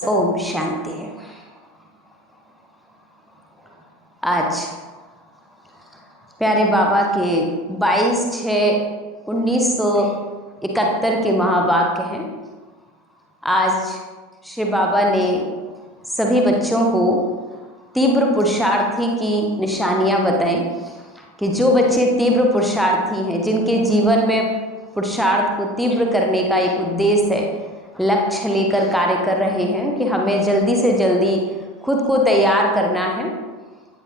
ओम शांति। आज प्यारे बाबा के 22/6/1971 के महावाक्य हैं। आज श्री बाबा ने सभी बच्चों को तीव्र पुरुषार्थी की निशानियां बताएं कि जो बच्चे तीव्र पुरुषार्थी हैं, जिनके जीवन में पुरुषार्थ को तीव्र करने का एक उद्देश्य है, लक्ष्य लेकर कार्य कर रहे हैं कि हमें जल्दी से जल्दी खुद को तैयार करना है,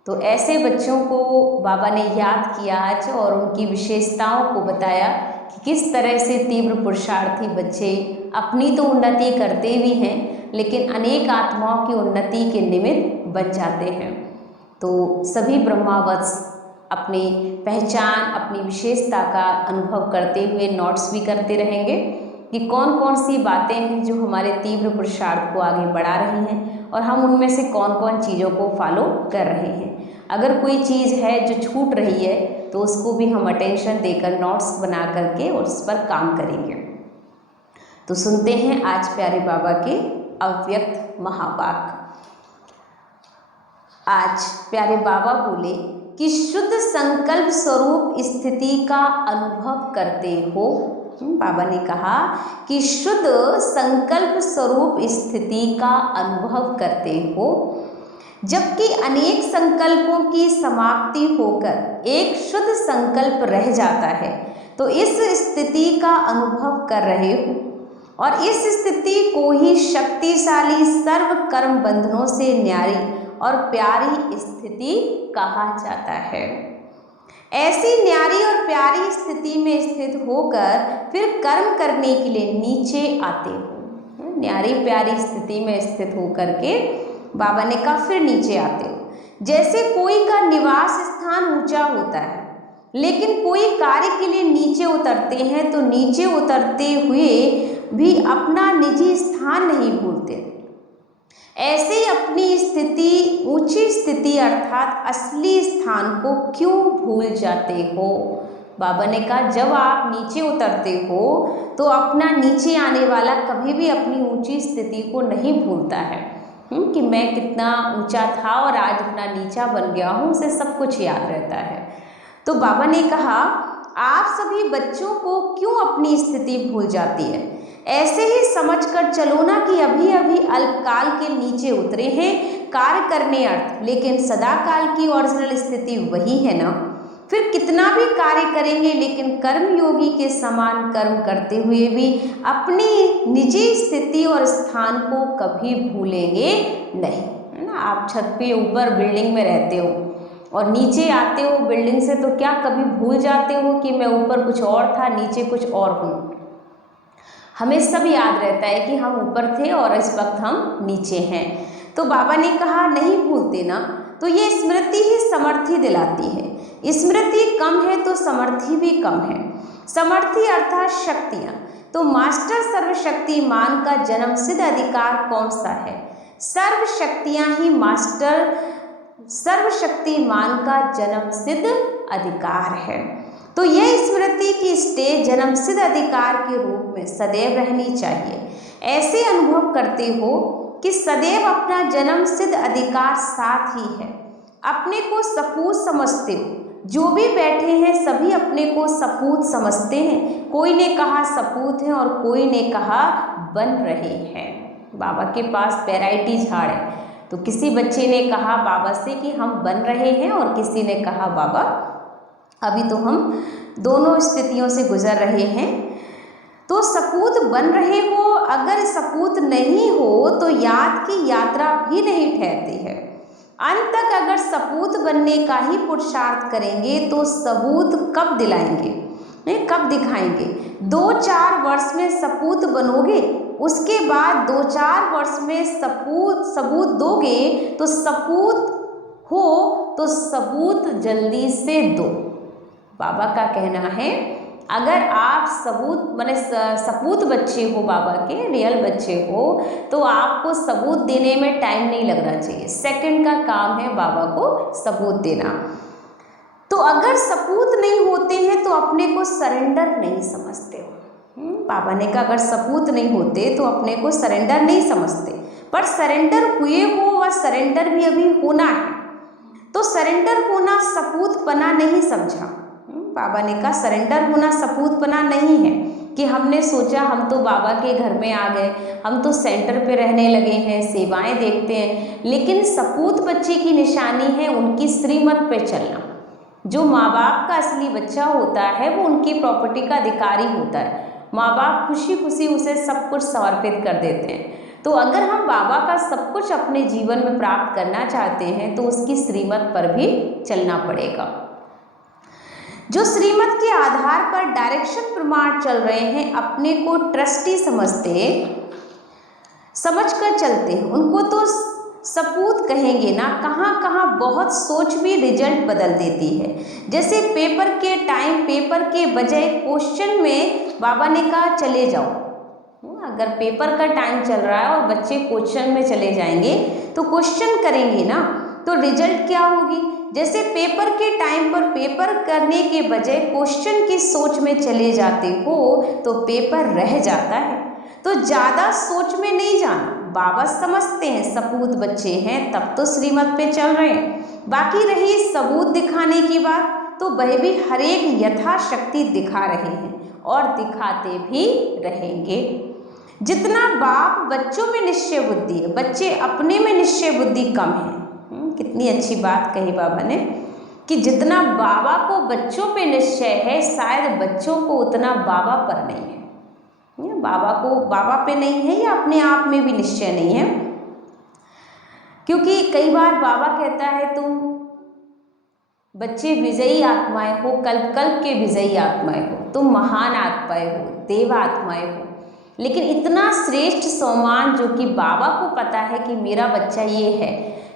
तो ऐसे बच्चों को बाबा ने याद किया आज और उनकी विशेषताओं को बताया कि किस तरह से तीव्र पुरुषार्थी बच्चे अपनी तो उन्नति करते भी हैं, लेकिन अनेक आत्माओं की उन्नति के निमित्त बन जाते हैं। तो सभी ब्रह्मावत्स अपनी पहचान, अपनी विशेषता का अनुभव करते हुए नोट्स भी करते रहेंगे कि कौन कौन सी बातें हैं जो हमारे तीव्र पुरुषार्थ को आगे बढ़ा रही हैं और हम उनमें से कौन कौन चीज़ों को फॉलो कर रहे हैं। अगर कोई चीज़ है जो छूट रही है तो उसको भी हम अटेंशन देकर नोट्स बना करके उस पर काम करेंगे। तो सुनते हैं आज प्यारे बाबा के अव्यक्त महावाक्य। आज प्यारे बाबा बोले कि शुद्ध संकल्प स्वरूप स्थिति का अनुभव करते हो। बाबा ने कहा कि शुद्ध संकल्प स्वरूप स्थिति का अनुभव करते हो, जबकि अनेक संकल्पों की समाप्ति होकर एक शुद्ध संकल्प रह जाता है, तो इस स्थिति का अनुभव कर रहे हो और इस स्थिति को ही शक्तिशाली सर्व कर्म बंधनों से न्यारी और प्यारी स्थिति कहा जाता है। ऐसी न्यारी और प्यारी स्थिति में स्थित होकर फिर कर्म करने के लिए नीचे आते हो। न्यारी प्यारी स्थिति में स्थित होकर के बाबा ने कहा फिर नीचे आते हो। जैसे कोई का निवास स्थान ऊंचा होता है, लेकिन कोई कार्य के लिए नीचे उतरते हैं, तो नीचे उतरते हुए भी अपना निजी स्थान नहीं भूलते। ऐसे ही अपनी स्थिति, ऊंची स्थिति अर्थात असली स्थान को क्यों भूल जाते हो। बाबा ने कहा जब आप नीचे उतरते हो तो अपना नीचे आने वाला कभी भी अपनी ऊंची स्थिति को नहीं भूलता है कि मैं कितना ऊंचा था और आज इतना नीचा बन गया हूँ, उसे सब कुछ याद रहता है। तो बाबा ने कहा आप सभी बच्चों को क्यों अपनी स्थिति भूल जाती है। ऐसे ही समझकर चलो ना कि अभी अभी अल्पकाल के नीचे उतरे हैं कार्य करने अर्थ, लेकिन सदा काल की ओरिजिनल स्थिति वही है ना। फिर कितना भी कार्य करेंगे, लेकिन कर्मयोगी के समान कर्म करते हुए भी अपनी निजी स्थिति और स्थान को कभी भूलेंगे नहीं, है ना। आप छत पे ऊपर बिल्डिंग में रहते हो और नीचे आते हो बिल्डिंग से, तो क्या कभी भूल जाते हो कि मैं ऊपर कुछ और था, नीचे कुछ और हूँ। हमें सब याद रहता है कि हम ऊपर थे और इस वक्त हम नीचे हैं। तो बाबा ने कहा नहीं भूलते ना, तो ये स्मृति ही समर्थी दिलाती है। स्मृति कम है तो समर्थी भी कम है। समर्थी अर्थात शक्तियाँ। तो मास्टर सर्वशक्तिमान का जन्म सिद्ध अधिकार कौन सा है। सर्व शक्तियाँ ही मास्टर सर्वशक्तिमान का जन्म सिद्ध अधिकार है। तो यह स्मृति की स्टेज जन्म सिद्ध अधिकार के रूप में सदैव रहनी चाहिए। ऐसे अनुभव करते हो कि सदैव अपना जन्म सिद्ध अधिकार साथ ही है। अपने को सपूत समझते हो। जो भी बैठे हैं सभी अपने को सपूत समझते हैं। कोई ने कहा सपूत हैं और कोई ने कहा बन रहे हैं। बाबा के पास वैरायटी झाड़ है, तो किसी बच्चे ने कहा बाबा से कि हम बन रहे हैं और किसी ने कहा बाबा अभी तो हम दोनों स्थितियों से गुजर रहे हैं। तो सपूत बन रहे हो, अगर सपूत नहीं हो तो याद की यात्रा भी नहीं ठहरती है। अंत तक अगर सपूत बनने का ही पुरुषार्थ करेंगे तो सबूत कब दिलाएंगे, कब दिखाएंगे। 2-4 वर्ष में सपूत बनोगे, उसके बाद 2-4 वर्ष में सबूत दोगे, तो सपूत हो तो सबूत जल्दी से दो। बाबा का कहना है अगर आप सपूत बच्चे हो, बाबा के रियल बच्चे हो, तो आपको सबूत देने में टाइम नहीं लगना चाहिए। सेकंड का काम है बाबा को सबूत देना। तो अगर सपूत नहीं होते हैं तो अपने को सरेंडर नहीं समझते हो। बाबा ने कहा अगर सपूत नहीं होते तो अपने को सरेंडर नहीं समझते। पर सरेंडर हुए हो व सरेंडर भी अभी होना है। तो सरेंडर होना सपूतपना नहीं समझा। बाबा ने कहा सरेंडर होना सपूतपना नहीं है कि हमने सोचा हम तो बाबा के घर में आ गए, हम तो सेंटर पे रहने लगे हैं, सेवाएं देखते हैं। लेकिन सपूत बच्चे की निशानी है उनकी श्रीमत पे चलना। जो माँ बाप का असली बच्चा होता है वो उनकी प्रॉपर्टी का अधिकारी होता है। माँ बाप खुशी खुशी उसे सब कुछ समर्पित कर देते हैं। तो अगर हम बाबा का सब कुछ अपने जीवन में प्राप्त करना चाहते हैं तो उसकी श्रीमत पर भी चलना पड़ेगा। जो श्रीमत के आधार पर डायरेक्शन प्रमाण चल रहे हैं, अपने को ट्रस्टी समझकर चलते हैं, उनको तो सपूत कहेंगे ना। कहाँ कहाँ बहुत सोच भी रिजल्ट बदल देती है। जैसे पेपर के टाइम पेपर के बजाय क्वेश्चन में बाबा ने कहा चले जाओ। अगर पेपर का टाइम चल रहा है और बच्चे क्वेश्चन में चले जाएंगे तो क्वेश्चन करेंगे ना, तो रिजल्ट क्या होगी। जैसे पेपर के टाइम पर पेपर करने के बजाय क्वेश्चन की सोच में चले जाते हो तो पेपर रह जाता है। तो ज़्यादा सोच में नहीं जाना। बाबा समझते हैं सपूत बच्चे हैं तब तो श्रीमत पे चल रहे हैं। बाकी रही सबूत दिखाने की बात, तो वह भी हर एक यथाशक्ति दिखा रहे हैं और दिखाते भी रहेंगे। जितना बाप बच्चों में निश्चय बुद्धि है, बच्चे अपने में निश्चय बुद्धि कम है। कितनी अच्छी बात कही बाबा ने कि जितना बाबा को बच्चों पे निश्चय है शायद बच्चों को उतना बाबा पर नहीं है। बाबा को बाबा पे नहीं है या अपने आप में भी निश्चय नहीं है। क्योंकि कई बार बाबा कहता है तुम बच्चे विजयी आत्माएं हो, कल्प कल्प के विजयी आत्माएं हो, तुम महान आत्माएं हो, देव आत्माएं हो। लेकिन इतना श्रेष्ठ सम्मान जो कि बाबा को पता है कि मेरा बच्चा ये है,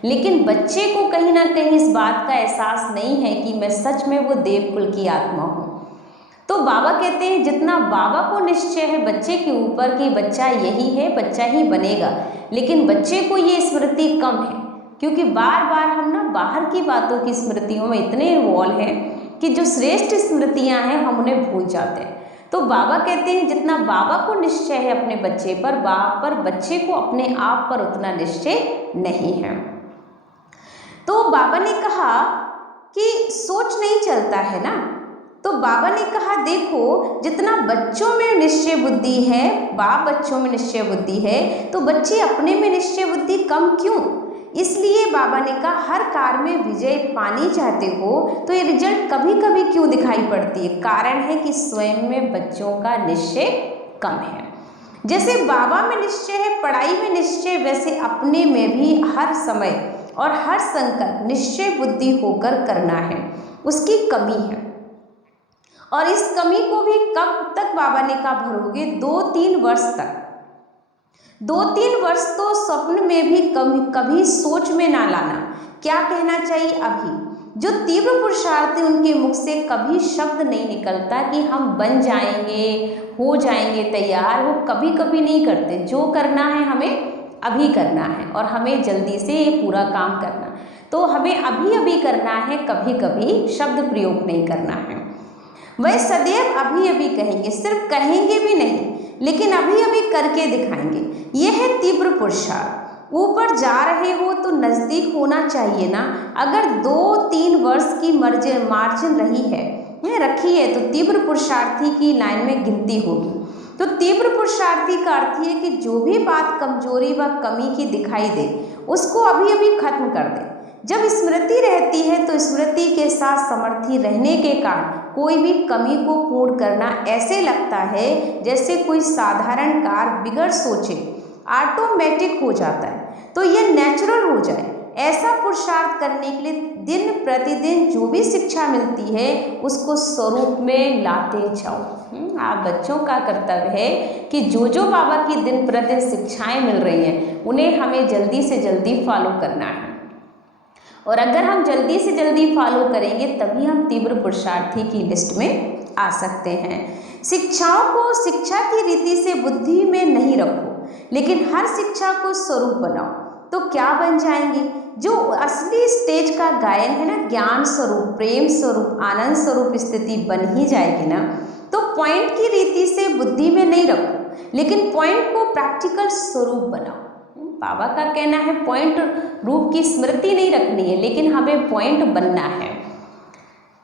लेकिन बच्चे को कहीं ना कहीं इस बात का एहसास नहीं है कि मैं सच में वो देवकुल की आत्मा हूँ। तो बाबा कहते हैं जितना बाबा को निश्चय है बच्चे के ऊपर कि बच्चा यही है, बच्चा ही बनेगा, लेकिन बच्चे को ये स्मृति कम है। क्योंकि बार बार हम ना बाहर की बातों की स्मृतियों में इतने इन्वॉल्व हैं कि जो श्रेष्ठ स्मृतियाँ हैं हम उन्हें भूल जाते हैं। तो बाबा कहते हैं जितना बाबा को निश्चय है अपने बच्चे पर, बाप पर, बच्चे को अपने आप पर उतना निश्चय नहीं है। तो बाबा ने कहा कि सोच नहीं चलता है ना। तो बाबा ने कहा देखो जितना बच्चों में निश्चय बुद्धि है, बाप बच्चों में निश्चय बुद्धि है, तो बच्चे अपने में निश्चय बुद्धि कम क्यों। इसलिए बाबा ने कहा हर कार्य में विजय पानी चाहते हो तो ये रिजल्ट कभी कभी क्यों दिखाई पड़ती है। कारण है कि स्वयं में बच्चों का निश्चय कम है। जैसे बाबा में निश्चय है, पढ़ाई में निश्चय, वैसे अपने में भी हर समय और हर संकल्प निश्चय बुद्धि होकर करना है, उसकी कमी है। और इस कमी को भी कब तक बाबा ने कहा भरोगे, 2-3 वर्ष तक। 2-3 वर्ष तो स्वप्न में भी कभी सोच में ना लाना। क्या कहना चाहिए अभी जो तीव्र पुरुषार्थी उनके मुख से कभी शब्द नहीं निकलता कि हम बन जाएंगे, हो जाएंगे तैयार, वो कभी कभी नहीं करते। जो करना है हमें अभी करना है और हमें जल्दी से ये पूरा काम करना, तो हमें अभी अभी करना है, कभी कभी शब्द प्रयोग नहीं करना है। वह सदैव अभी अभी कहेंगे, सिर्फ कहेंगे भी नहीं लेकिन अभी अभी करके दिखाएंगे। यह है तीव्र पुरुषार्थ। ऊपर जा रहे हो तो नज़दीक होना चाहिए ना। अगर 2-3 वर्ष की मार्जिन रखी है तो तीव्र पुरुषार्थी की लाइन में गिनती होगी। तो तीव्र पुरुषार्थी का अर्थ है कि जो भी बात कमजोरी व कमी की दिखाई दे उसको अभी अभी खत्म कर दे। जब स्मृति रहती है तो स्मृति के साथ समर्थी रहने के कारण कोई भी कमी को पूर्ण करना ऐसे लगता है जैसे कोई साधारण कार बिगड़ सोचे ऑटोमेटिक हो जाता है, तो यह नेचुरल हो जाए। ऐसा पुरुषार्थ करने के लिए दिन प्रतिदिन जो भी शिक्षा मिलती है उसको स्वरूप में लाते जाओ। आप बच्चों का कर्तव्य है कि जो जो बाबा की दिन प्रतिदिन शिक्षाएं मिल रही हैं उन्हें हमें जल्दी से जल्दी फॉलो करना है। और अगर हम जल्दी से जल्दी फॉलो करेंगे तभी हम तीव्र पुरुषार्थी की लिस्ट में आ सकते हैं। शिक्षाओं को शिक्षा की रीति से बुद्धि में नहीं रखो, लेकिन हर शिक्षा को स्वरूप बनाओ, तो क्या बन जाएंगे। जो असली स्टेज का गायन है ना, ज्ञान स्वरूप, प्रेम स्वरूप, आनंद स्वरूप स्थिति बन ही जाएगी ना। तो पॉइंट की रीति से बुद्धि में नहीं रखो, लेकिन पॉइंट को प्रैक्टिकल स्वरूप बनाओ। बाबा का कहना है पॉइंट रूप की स्मृति नहीं रखनी है, लेकिन हमें पॉइंट बनना है।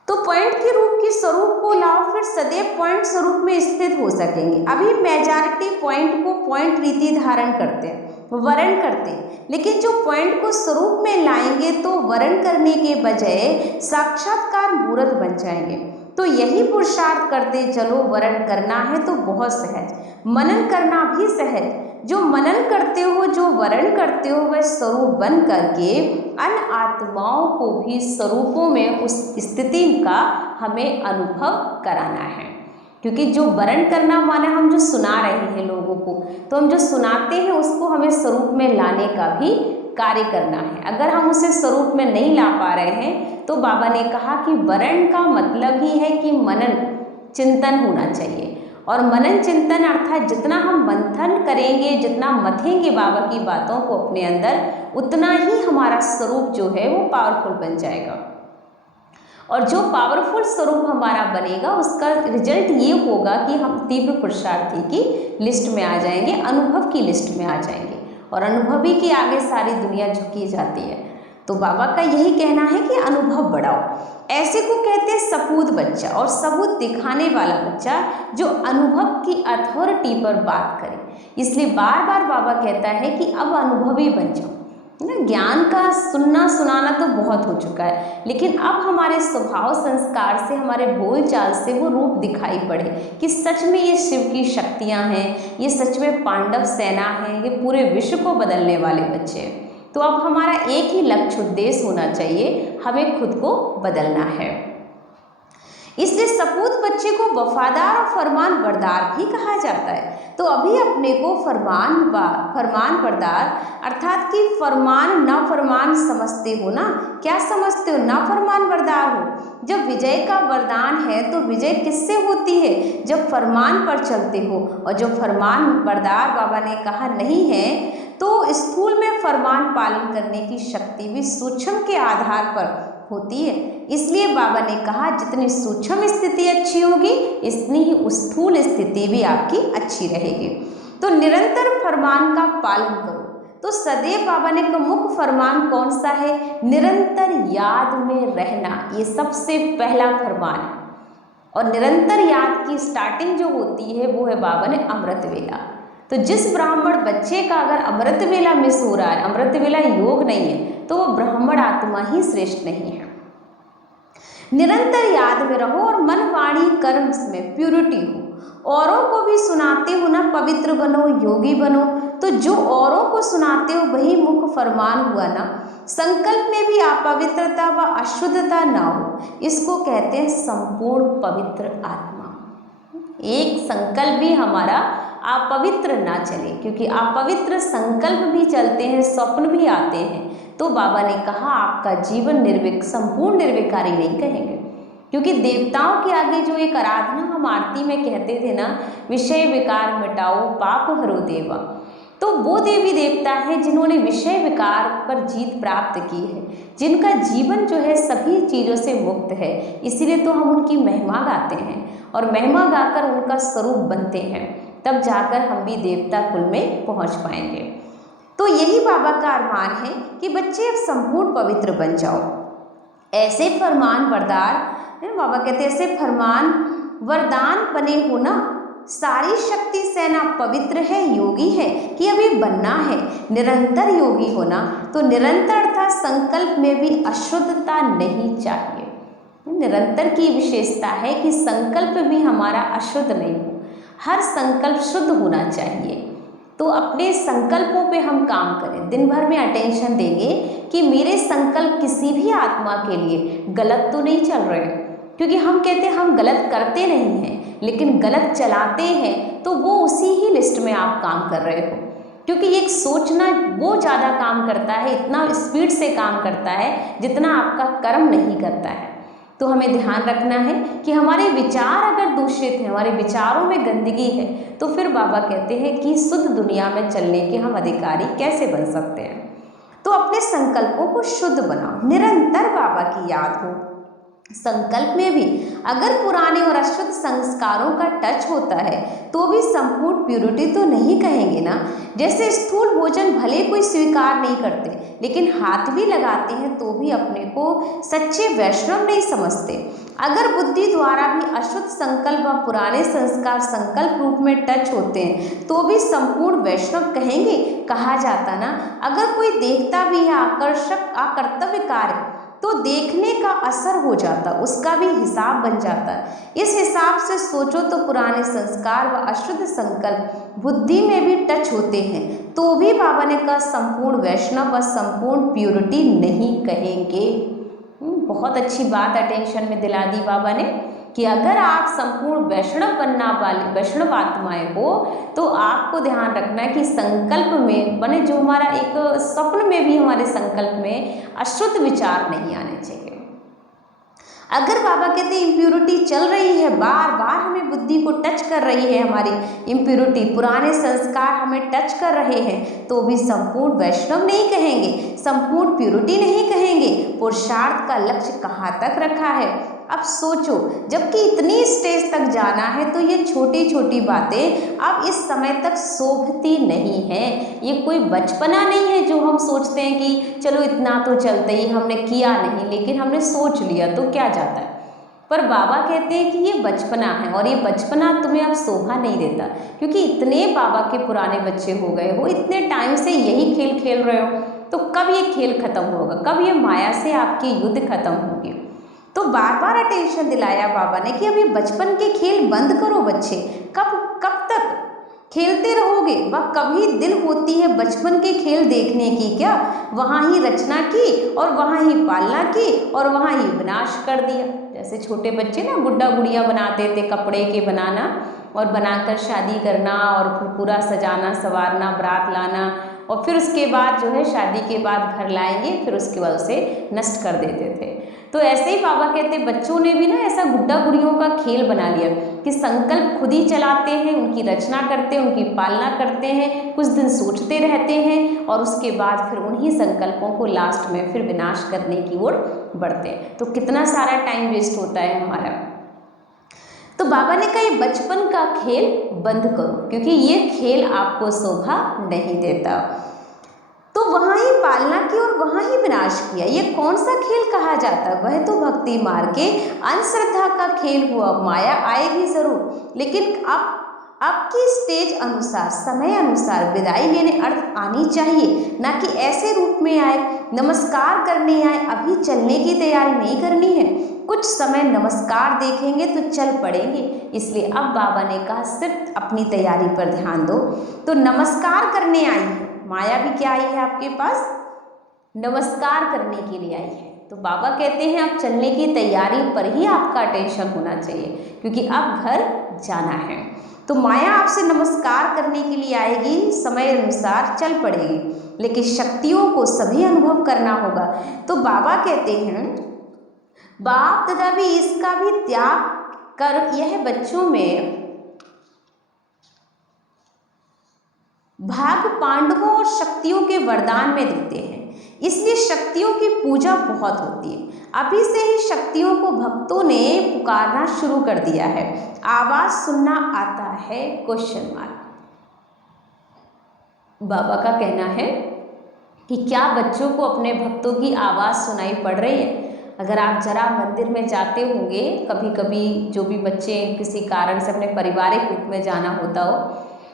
तो पॉइंट के रूप की स्वरूप को लाओ, फिर सदैव पॉइंट स्वरूप में स्थित हो सकेंगे। अभी मेजॉरिटी पॉइंट को पॉइंट रीति धारण करते हैं, वर्ण करते हैं, लेकिन जो पॉइंट को स्वरूप में लाएंगे तो वर्ण करने के बजाय साक्षात्कार मूर्त बन जाएंगे। तो यही पुरुषार्थ करते चलो। वर्ण करना है तो बहुत सहज, मनन करना भी सहज। जो मनन करते हो, जो वर्ण करते हो, वह स्वरूप बन करके अन्य आत्माओं को भी स्वरूपों में उस स्थिति का हमें अनुभव कराना है। क्योंकि जो वर्ण करना माने हम जो सुना रहे हैं लोगों को, तो हम जो सुनाते हैं उसको हमें स्वरूप में लाने का भी कार्य करना है। अगर हम उसे स्वरूप में नहीं ला पा रहे हैं तो बाबा ने कहा कि वर्ण का मतलब ही है कि मनन चिंतन होना चाहिए। और मनन चिंतन अर्थात जितना हम मंथन करेंगे, जितना मथेंगे बाबा की बातों को अपने अंदर, उतना ही हमारा स्वरूप जो है वो पावरफुल बन जाएगा। और जो पावरफुल स्वरूप हमारा बनेगा उसका रिजल्ट ये होगा कि हम तीव्र पुरुषार्थी की लिस्ट में आ जाएंगे, अनुभव की लिस्ट में आ जाएंगे। और अनुभवी के आगे सारी दुनिया झुकी जाती है। तो बाबा का यही कहना है कि अनुभव बढ़ाओ। ऐसे को कहते हैं सपूत बच्चा, और सबूत दिखाने वाला बच्चा जो अनुभव की अथॉरिटी पर बात करे। इसलिए बार बार बाबा कहता है कि अब अनुभवी बन जाओ ना। ज्ञान का सुनना सुनाना तो बहुत हो चुका है, लेकिन अब हमारे स्वभाव संस्कार से, हमारे बोल चाल से वो रूप दिखाई पड़े कि सच में ये शिव की शक्तियाँ हैं, ये सच में पांडव सेना है, ये पूरे विश्व को बदलने वाले बच्चे हैं। तो अब हमारा एक ही लक्ष्य उद्देश्य होना चाहिए, हमें खुद को बदलना है। इसलिए सपूत बच्चे को वफादार और फरमान बरदार भी कहा जाता है। तो अभी अपने को फरमान बरदार अर्थात कि फरमान ना फरमान समझते हो ना। क्या समझते हो? ना फरमान बरदार हो। जब विजय का वरदान है तो विजय किससे होती है? जब फरमान पर चलते हो। और जो फरमान बरदार बाबा ने कहा नहीं है, तो स्थूल में फरमान पालन करने की शक्ति भी सूक्ष्म के आधार पर होती है। इसलिए बाबा ने कहा जितनी सूक्ष्म स्थिति अच्छी होगी, इतनी ही स्थूल स्थिति भी आपकी अच्छी रहेगी। तो निरंतर फरमान का पालन करो। तो सदैव बाबा ने का मुख्य फरमान कौन सा है? निरंतर याद में रहना। ये सबसे पहला फरमान है। और निरंतर याद की स्टार्टिंग जो होती है वो है बाबा ने अमृत वेला। तो जिस ब्राह्मण बच्चे का अगर अमृत वेला मिस हो रहा है, अमृत वेला योग नहीं है, तो वो ब्राह्मण आत्मा ही श्रेष्ठ नहीं है। निरंतर याद में रहो और मन वाणी कर्म में प्यूरिटी हो। औरों को भी सुनाते हो ना, पवित्र बनो, योगी बनो। तो जो औरों को सुनाते हो वही मुख्य फरमान हुआ ना। संकल्प में भी अपवित्रता व अशुद्धता ना हो, इसको कहते हैं संपूर्ण पवित्र आत्मा। एक संकल्प भी हमारा अपवित्र ना चले, क्योंकि अपवित्र संकल्प भी चलते हैं, स्वप्न भी आते हैं। तो बाबा ने कहा आपका जीवन निर्विक, संपूर्ण निर्विकारी नहीं कहेंगे। क्योंकि देवताओं के आगे जो एक आराधना हम आरती में कहते थे ना, विषय विकार मिटाओ पाप हरो देवा, तो वो देवी देवता है जिन्होंने विषय विकार पर जीत प्राप्त की है, जिनका जीवन जो है सभी चीज़ों से मुक्त है। इसीलिए तो हम उनकी महिमा गाते हैं, और महिमा गाकर उनका स्वरूप बनते हैं, तब जाकर हम भी देवता कुल में पहुंच पाएंगे। तो यही बाबा का अरमान है कि बच्चे अब संपूर्ण पवित्र बन जाओ। ऐसे फरमान बरदार, बाबा कहते हैं ऐसे फरमान वरदान बने हो ना। सारी शक्ति सेना पवित्र है, योगी है कि अभी बनना है निरंतर योगी होना। तो निरंतर अर्थात संकल्प में भी अशुद्धता नहीं चाहिए। निरंतर की विशेषता है कि संकल्प भी हमारा अशुद्ध नहीं हो, हर संकल्प शुद्ध होना चाहिए। तो अपने संकल्पों पे हम काम करें, दिन भर में अटेंशन देंगे कि मेरे संकल्प किसी भी आत्मा के लिए गलत तो नहीं चल रहे हैं। क्योंकि हम कहते हैं हम गलत करते नहीं हैं, लेकिन गलत चलाते हैं, तो वो उसी ही लिस्ट में आप काम कर रहे हो। क्योंकि एक सोचना वो ज़्यादा काम करता है, इतना स्पीड से काम करता है जितना आपका कर्म नहीं करता है। तो हमें ध्यान रखना है कि हमारे विचार अगर दूषित हैं, हमारे विचारों में गंदगी है, तो फिर बाबा कहते हैं कि शुद्ध दुनिया में चलने के हम अधिकारी कैसे बन सकते हैं। तो अपने संकल्पों को शुद्ध बनाओ, निरंतर बाबा की याद हो, संकल्प में भी अगर पुराने और अशुद्ध संस्कारों का टच होता है तो भी संपूर्ण प्यूरिटी तो नहीं कहेंगे ना। जैसे स्थूल भोजन भले कोई स्वीकार नहीं करते लेकिन हाथ भी लगाते हैं तो भी अपने को सच्चे वैष्णव नहीं समझते। अगर बुद्धि द्वारा भी अशुद्ध संकल्प व पुराने संस्कार संकल्प रूप में टच होते हैं तो भी संपूर्ण वैष्णव कहेंगे, कहा जाता ना। अगर कोई देखता भी है आकर्षक अकर्तव्य कार्य तो देखने का असर हो जाता, उसका भी हिसाब बन जाता। इस हिसाब से सोचो तो पुराने संस्कार व अशुद्ध संकल्प बुद्धि में भी टच होते हैं तो भी बाबा ने कहा संपूर्ण वैष्णव व संपूर्ण प्यूरिटी नहीं कहेंगे। बहुत अच्छी बात अटेंशन में दिला दी बाबा ने कि अगर आप संपूर्ण वैष्णव बनना वाले वैष्णव आत्माएं हो तो आपको ध्यान रखना है कि संकल्प में बने जो हमारा एक स्वप्न में भी हमारे संकल्प में अशुद्ध विचार नहीं आने चाहिए। अगर बाबा कहते हैं इम्प्यूरिटी चल रही है, बार बार हमें बुद्धि को टच कर रही है, हमारी इम्प्यूरिटी पुराने संस्कार हमें टच कर रहे हैं तो भी संपूर्ण वैष्णव नहीं कहेंगे, संपूर्ण प्यूरिटी नहीं कहेंगे। पुरुषार्थ का लक्ष्य कहाँ तक रखा है। अब सोचो, जबकि इतनी स्टेज तक जाना है तो ये छोटी छोटी बातें अब इस समय तक शोभती नहीं है। ये कोई बचपना नहीं है जो हम सोचते हैं कि चलो इतना तो चलते ही, हमने किया नहीं लेकिन हमने सोच लिया तो क्या जाता है। पर बाबा कहते हैं कि ये बचपना है और ये बचपना तुम्हें अब शोभा नहीं देता, क्योंकि इतने बाबा के पुराने बच्चे हो गए हो, इतने टाइम से यही खेल खेल रहे हो, तो कब ये खेल खत्म होगा, कब ये माया से आपकी युद्ध खत्म होगी। तो बार बार अटेंशन दिलाया बाबा ने कि अभी बचपन के खेल बंद करो बच्चे, कब तक खेलते रहोगे। वह कभी दिल होती है बचपन के खेल देखने की क्या, वहाँ ही रचना की और वहाँ ही पालना की और वहाँ ही विनाश कर दिया। जैसे छोटे बच्चे ना गुड्डा गुड़िया बनाते थे, कपड़े के बनाना और बनाकर शादी करना और फिर पूरा सजाना संवारना, बारात लाना और फिर उसके बाद जो है शादी के बाद घर लाएंगे, फिर उसके बाद उसे नष्ट कर देते थे। तो ऐसे ही बाबा कहते बच्चों ने भी ना ऐसा गुड्डा गुड़ियों का खेल बना लिया कि संकल्प खुद ही चलाते हैं, उनकी रचना करते हैं, उनकी पालना करते हैं, कुछ दिन सोचते रहते हैं और उसके बाद फिर उन्हीं संकल्पों को लास्ट में फिर विनाश करने की ओर बढ़ते हैं। तो कितना सारा टाइम वेस्ट होता है हमारा। तो बाबा ने कहा ये बचपन का खेल बंद करो, क्योंकि ये खेल आपको शोभा नहीं देता। तो वहाँ ही पालना की और वहाँ ही विनाश किया। ये कौन सा खेल कहा जाता? वह तो भक्ति मार्ग के अंधश्रद्धा का खेल हुआ। माया आएगी जरूर, लेकिन अब की स्टेज अनुसार, समय अनुसार विदाई लेने अर्थ आनी चाहिए, ना कि ऐसे रूप में आए, नमस्कार करने आए। अभी चलने की तैयारी नहीं करनी है, कुछ समय नमस्कार देखेंगे तो चल पड़ेंगे। इसलिए अब बाबा ने कहा सिर्फ अपनी तैयारी पर ध्यान दो। तो नमस्कार करने आई है माया भी, क्या आई है आपके पास? नमस्कार करने के लिए आई है। तो बाबा कहते हैं अब चलने की तैयारी पर ही आपका अटेंशन होना चाहिए, क्योंकि अब घर जाना है। तो माया आपसे नमस्कार करने के लिए आएगी, समय अनुसार चल पड़ेगी, लेकिन शक्तियों को सभी अनुभव करना होगा। तो बाबा कहते हैं बाप दादा भी इसका भी त्याग कर यह बच्चों में भाग पांडवों और शक्तियों के वरदान में देते हैं, इसलिए शक्तियों की पूजा बहुत होती है। अभी से ही शक्तियों को भक्तों ने पुकारना शुरू कर दिया है। आवाज सुनना आता है? Question mark. बाबा का कहना है कि क्या बच्चों को अपने भक्तों की आवाज़ सुनाई पड़ रही है? अगर आप जरा मंदिर में जाते होंगे, कभी कभी जो भी बच्चे किसी कारण से अपने पारिवारिक रूप में जाना होता हो,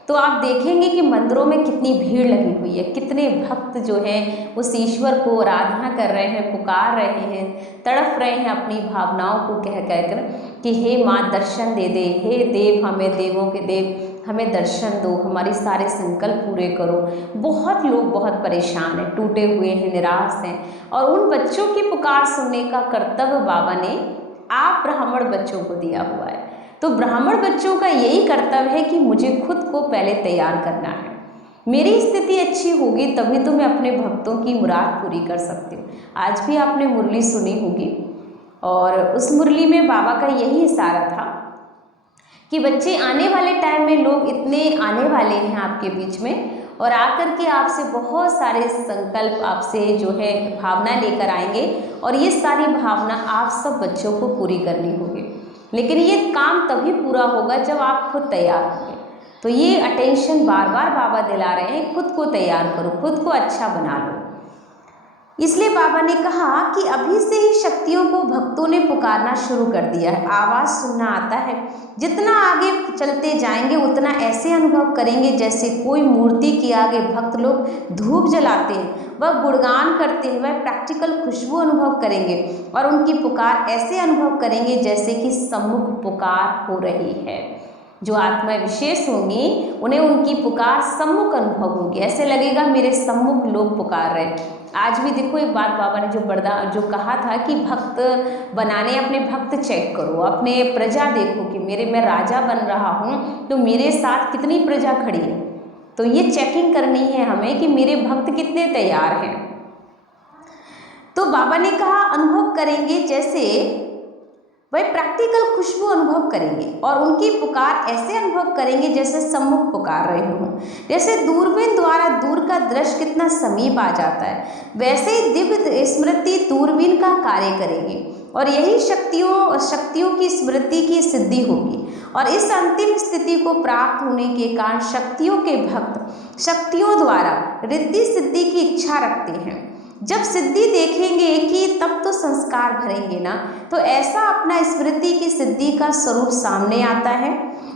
तो आप देखेंगे कि मंदिरों में कितनी भीड़ लगी हुई है, कितने भक्त जो हैं उस ईश्वर को आराधना कर रहे हैं, पुकार रहे हैं, तड़प रहे हैं अपनी भावनाओं को कह कर कि हे माँ दर्शन दे दे, हे देव हमें देवों के देव हमें दर्शन दो, हमारे सारे संकल्प पूरे करो। बहुत लोग बहुत परेशान हैं, टूटे हुए हैं, निराश हैं, और उन बच्चों की पुकार सुनने का कर्तव्य बाबा ने आप ब्राह्मण बच्चों को दिया हुआ है। तो ब्राह्मण बच्चों का यही कर्तव्य है कि मुझे खुद को पहले तैयार करना है। मेरी स्थिति अच्छी होगी तभी तो मैं अपने भक्तों की मुराद पूरी कर सकती हूँ। आज भी आपने मुरली सुनी होगी और उस मुरली में बाबा का यही इशारा था कि बच्चे आने वाले टाइम में लोग इतने आने वाले हैं आपके बीच में और आकर के आपसे बहुत सारे संकल्प, आपसे जो है भावना लेकर आएंगे और ये सारी भावना आप सब बच्चों को पूरी करनी होगी। लेकिन ये काम तभी पूरा होगा जब आप खुद तैयार होंगे। तो ये अटेंशन बार बार बाबा दिला रहे हैं, खुद को तैयार करो, खुद को अच्छा बना लो। इसलिए बाबा ने कहा कि अभी से ही शक्तियों को भक्तों ने पुकारना शुरू कर दिया है। आवाज़ सुनना आता है। जितना आगे चलते जाएंगे उतना ऐसे अनुभव करेंगे जैसे कोई मूर्ति के आगे भक्त लोग धूप जलाते हैं, वह गुणगान करते हैं, वह प्रैक्टिकल खुशबू अनुभव करेंगे और उनकी पुकार ऐसे अनुभव करेंगे जैसे कि सम्मुख पुकार हो रही है। जो आत्माएं विशेष होंगी उन्हें उनकी पुकार सम्मुख अनुभव होगी, ऐसे लगेगा मेरे सम्मुख लोग पुकार रहे हैं। आज भी देखो एक बात बाबा ने जो कहा था कि भक्त बनाने, अपने भक्त चेक करो, अपने प्रजा देखो कि मैं राजा बन रहा हूँ तो मेरे साथ कितनी प्रजा खड़ी है। तो ये चेकिंग करनी है हमें कि मेरे भक्त कितने तैयार हैं। तो बाबा ने कहा अनुभव करेंगे जैसे वह प्रैक्टिकल खुशबू अनुभव करेंगे और उनकी पुकार ऐसे अनुभव करेंगे जैसे सम्मुख पुकार रहे हों। जैसे दूरबीन द्वारा दूर का दृश्य कितना समीप आ जाता है, वैसे ही दिव्य स्मृति दूरबीन का कार्य करेगी और यही शक्तियों की स्मृति की सिद्धि होगी। और इस अंतिम स्थिति को प्राप्त होने के कारण शक्तियों के भक्त शक्तियों द्वारा रिद्धि सिद्धि की इच्छा रखते हैं। जब सिद्धि देखेंगे कि तब तो संस्कार भरेंगे ना, तो ऐसा अपना स्मृति की सिद्धि का स्वरूप सामने आता है।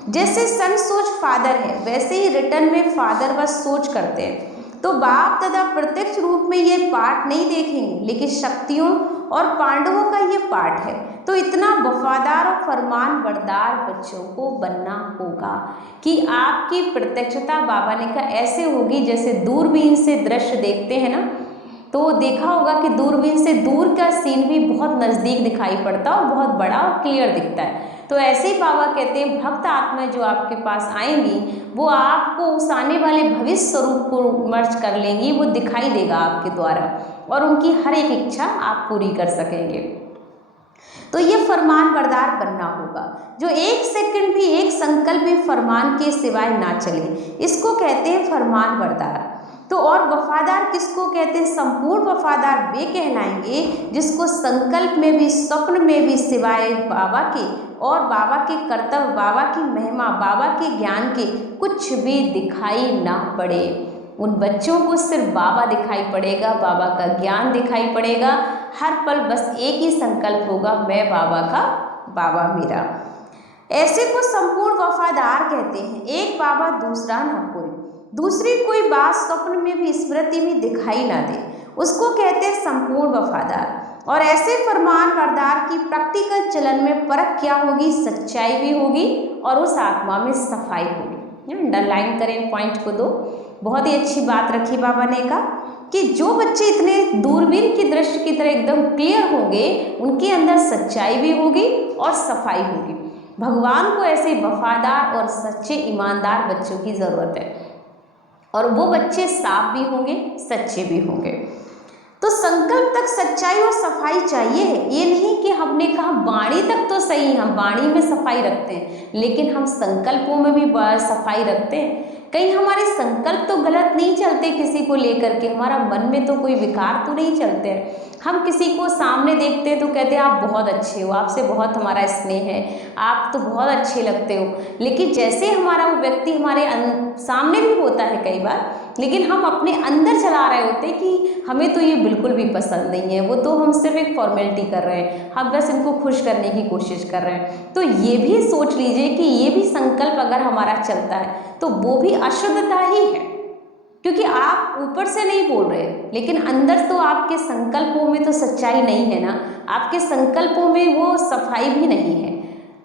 जैसे सन सोच फादर है, वैसे ही रिटर्न में फादर बस सोच करते हैं। तो बाप दादा प्रत्यक्ष रूप में ये पाठ नहीं देखेंगे, लेकिन शक्तियों और पांडवों का ये पाठ है। तो इतना वफादार और फरमान बरदार बच्चों को बनना होगा कि आपकी प्रत्यक्षता, बाबा ने कहा, ऐसे होगी जैसे दूरबीन से दृश्य देखते हैं ना, तो देखा होगा कि दूरबीन से दूर का सीन भी बहुत नज़दीक दिखाई पड़ता है और बहुत बड़ा और क्लियर दिखता है। तो ऐसे ही बाबा कहते हैं भक्त आत्माएं जो आपके पास आएंगी वो आपको उस आने वाले भविष्य स्वरूप को मर्ज कर लेंगी, वो दिखाई देगा आपके द्वारा और उनकी हर एक इच्छा आप पूरी कर सकेंगे। तो ये फरमान बरदार बनना होगा, जो एक सेकंड भी एक संकल्प भी फरमान के सिवाय ना चले, इसको कहते हैं फरमान बरदार। तो और वफादार किसको कहते हैं? संपूर्ण वफादार वे कहलाएंगे जिसको संकल्प में भी स्वप्न में भी सिवाय बाबा के और बाबा के कर्तव्य, बाबा की महिमा, बाबा के ज्ञान के कुछ भी दिखाई ना पड़े। उन बच्चों को सिर्फ बाबा दिखाई पड़ेगा, बाबा का ज्ञान दिखाई पड़ेगा। हर पल बस एक ही संकल्प होगा, मैं बाबा का, बाबा मेरा। ऐसे को संपूर्ण वफादार कहते हैं। एक बाबा दूसरा ना कोई, दूसरी कोई बात स्वप्न में भी स्मृति में दिखाई ना दे, उसको कहते हैं संपूर्ण वफादार। और ऐसे फरमान बरदार की प्रैक्टिकल चलन में परख क्या होगी? सच्चाई भी होगी और उस आत्मा में सफाई होगी। अंडरलाइन करें पॉइंट को। दो बहुत ही अच्छी बात रखी बाबा ने कहा कि जो बच्चे इतने दूरबीन की दृष्टि की तरह एकदम क्लियर होंगे, उनके अंदर सच्चाई भी होगी और सफाई होगी। भगवान को ऐसे वफादार और सच्चे ईमानदार बच्चों की ज़रूरत है और वो बच्चे साफ भी होंगे, सच्चे भी होंगे। तो संकल्प तक सच्चाई और सफाई चाहिए है। ये नहीं कि हमने कहा वाणी तक तो सही, हम वाणी में सफाई रखते हैं, लेकिन हम संकल्पों में भी सफाई रखते हैं। कहीं हमारे संकल्प तो गलत नहीं चलते किसी को लेकर के, हमारा मन में तो कोई विकार तो नहीं चलते हैं। हम किसी को सामने देखते हैं तो कहते हैं आप बहुत अच्छे हो, आपसे बहुत हमारा स्नेह है, आप तो बहुत अच्छे लगते हो। लेकिन जैसे हमारा वो व्यक्ति हमारे सामने भी होता है कई बार, लेकिन हम अपने अंदर चला रहे होते हैं कि हमें तो ये बिल्कुल भी पसंद नहीं है, वो तो हम सिर्फ एक फॉर्मेलिटी कर रहे हैं, हम बस इनको खुश करने की कोशिश कर रहे हैं। तो ये भी सोच लीजिए कि ये भी संकल्प अगर हमारा चलता है तो वो भी अशुद्धता ही है, क्योंकि आप ऊपर से नहीं बोल रहे, लेकिन अंदर तो आपके संकल्पों में तो सच्चाई नहीं है ना, आपके संकल्पों में वो सफाई भी नहीं है।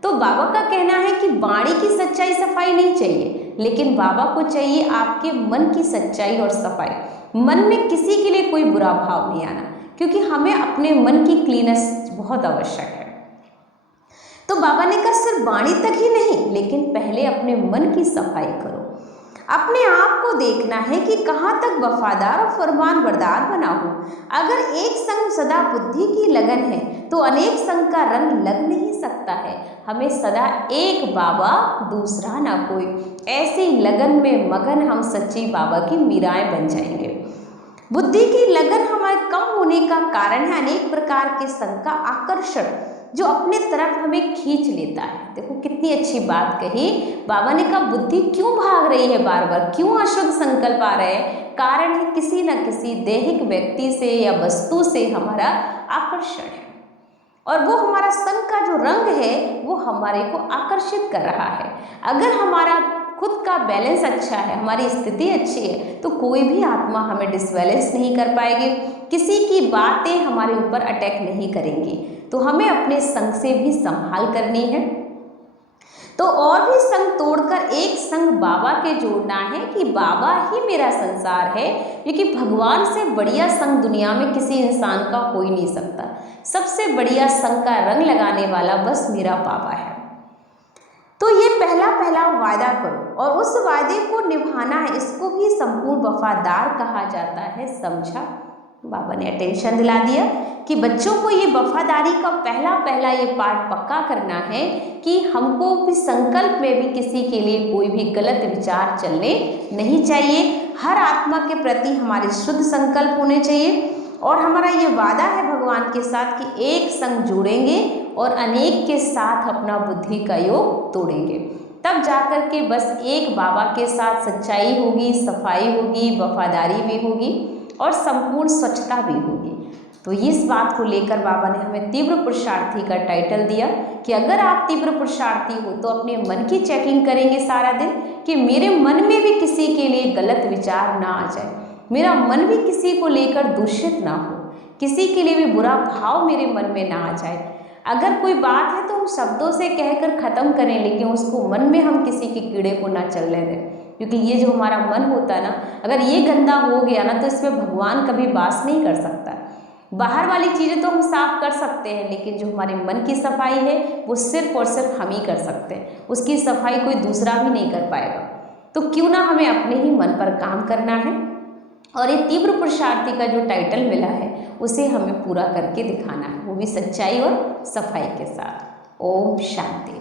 तो बाबा का कहना है कि वाणी की सच्चाई सफाई नहीं चाहिए, लेकिन बाबा को चाहिए आपके मन की सच्चाई और सफाई। मन में किसी के लिए कोई बुरा भाव नहीं आना, क्योंकि हमें अपने मन की क्लीनेस बहुत आवश्यक है। तो बाबा ने कहा सिर्फ वाणी तक ही नहीं, लेकिन पहले अपने मन की सफाई करो। अपने आप को देखना है कि कहाँ तक वफादार और फरमान बरदार बना हो। अगर एक संग सदा बुद्धि की लगन है तो अनेक संग का रंग लग नहीं सकता है। हमें सदा एक बाबा दूसरा ना कोई, ऐसी लगन में मगन हम सच्ची बाबा की मीराएं बन जाएंगे। बुद्धि की लगन हमारे कम होने का कारण है अनेक प्रकार के संग का आकर्षण जो अपने तरफ हमें खींच लेता है। देखो कितनी अच्छी बात कही बाबा ने कहा, बुद्धि क्यों भाग रही है बार बार, क्यों अशुद्ध संकल्प आ रहे हैं? कारण है किसी न किसी दैहिक व्यक्ति से या वस्तु से हमारा आकर्षण है, और वो हमारा संग का जो रंग है वो हमारे को आकर्षित कर रहा है। अगर हमारा खुद का बैलेंस अच्छा है, हमारी स्थिति अच्छी है, तो कोई भी आत्मा हमें डिसबैलेंस नहीं कर पाएगी, किसी की बातें हमारे ऊपर अटैक नहीं करेंगी। तो हमें अपने संग से भी संभाल करनी है। तो और भी संग तोड़कर एक संग बाबा के जोड़ना है कि बाबा ही मेरा संसार है, क्योंकि भगवान से बढ़िया संग दुनिया में किसी इंसान का हो ही नहीं सकता। सबसे बढ़िया संग का रंग लगाने वाला बस मेरा बाबा है। तो ये पहला वादा करो और उस वादे को निभाना है, इसको भी संपूर्ण वफादार कहा जाता है। समझा? बाबा ने अटेंशन दिला दिया कि बच्चों को ये वफादारी का पहला ये पार्ट पक्का करना है कि हमको भी संकल्प में भी किसी के लिए कोई भी गलत विचार चलने नहीं चाहिए। हर आत्मा के प्रति हमारे शुद्ध संकल्प होने चाहिए, और हमारा ये वादा है भगवान के साथ कि एक संग जोड़ेंगे और अनेक के साथ अपना बुद्धि का योग तोड़ेंगे। तब जाकर के बस एक बाबा के साथ सच्चाई होगी, सफाई होगी, वफादारी भी होगी और संपूर्ण स्वच्छता भी होगी। तो इस बात को लेकर बाबा ने हमें तीव्र पुरुषार्थी का टाइटल दिया कि अगर आप तीव्र पुरुषार्थी हो तो अपने मन की चेकिंग करेंगे सारा दिन कि मेरे मन में भी किसी के लिए गलत विचार ना आ जाए, मेरा मन भी किसी को लेकर दूषित ना हो, किसी के लिए भी बुरा भाव मेरे मन में ना आ जाए। अगर कोई बात है तो हम शब्दों से कहकर ख़त्म करें, लेकिन उसको मन में हम किसी के कीड़े को ना चलने दें, क्योंकि ये जो हमारा मन होता है ना, अगर ये गंदा हो गया ना तो इसमें भगवान कभी वास नहीं कर सकता। बाहर वाली चीज़ें तो हम साफ कर सकते हैं, लेकिन जो हमारे मन की सफाई है वो सिर्फ और सिर्फ हम ही कर सकते हैं, उसकी सफाई कोई दूसरा भी नहीं कर पाएगा। तो क्यों ना हमें अपने ही मन पर काम करना है, और ये तीव्र पुरुषार्थी का जो टाइटल मिला है उसे हमें पूरा करके दिखाना है, वो भी सच्चाई और सफाई के साथ। ओम शांति।